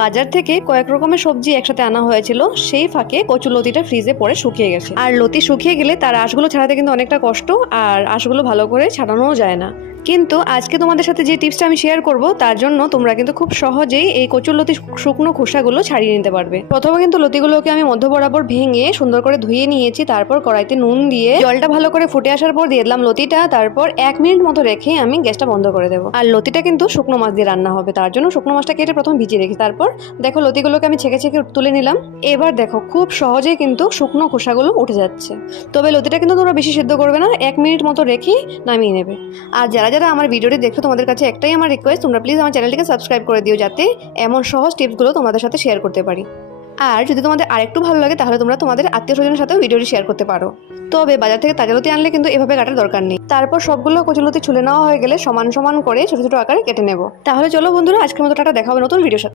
বাজার থেকে কয়েক রকমের সবজি একসাথে আনা হয়েছিল, সেই ফাঁকে কচুলতিটা ফ্রিজে পড়ে শুকিয়ে গেছে। আর লতি শুকিয়ে গেলে তার আঁশগুলো ছাড়াতে কিন্তু অনেকটা কষ্ট, আর আঁশগুলো ভালো করে ছাড়ানোও যায় না। কিন্তু আজকে তোমাদের সাথে যে টিপসটা আমি শেয়ার করব, তার জন্য তোমরা কিন্তু খুব সহজেই এই কচুরলতি শুকনো খোসাগুলো ছাড়িয়ে নিতে পারবে। প্রথমে কিন্তু লতিগুলোকে আমি মধ্য বরাবর ভেঙে সুন্দর করে ধুয়ে নিয়েছি। তারপর কড়াইতে নুন দিয়ে জলটা ভালো করে ফুটে আসার পর দিয়ে দিলাম লতিটা। তারপর 1 মিনিট মতো রেখে আমি গ্যাসটা বন্ধ করে দেবো। আর লতিটা কিন্তু শুকনো মাছ দিয়ে রান্না হবে, তার জন্য শুকনো মাছটা কেটে প্রথমে ভিজিয়ে রেখেছি। তারপর দেখো লতিগুলোকে আমি ছেঁকে ছেঁকে তুলে নিলাম। এবার দেখো খুব সহজেই কিন্তু শুকনো খোসাগুলো উঠে যাচ্ছে। তবে লতিটা কিন্তু তোমরা বেশি সিদ্ধ করবে না, 1 মিনিট মতো রেখে নামিয়ে নেবে। আর যারা যারা আমার ভিডিওটি দেখছো, তোমাদের কাছে একটাই আমার রিকোয়েস্ট, তোমরা প্লিজ আমার চ্যানেলটিকে সাবস্ক্রাইব করে দিও, যাতে এমন সহজ টিপসগুলো তোমাদের সাথে শেয়ার করতে পারি। আর যদি তোমাদের আরেকটু ভালো লাগে, তাহলে তোমরা তোমাদের আত্মীয় স্বজনের সাথেও ভিডিওটি শেয়ার করতে পারো। তবে বাজার থেকে তাজা লতি আনলে কিন্তু এভাবে কাটার দরকার নেই। তারপর সবগুলো কচুলতি ছুলে নেওয়া হয়ে গেলে সমান সমান করে ছোট ছোট আকারে কেটে নেব। তাহলে চলো বন্ধুরা, আজকের মতো টাটা, দেখা হবে নতুন ভিডিওর সাথে।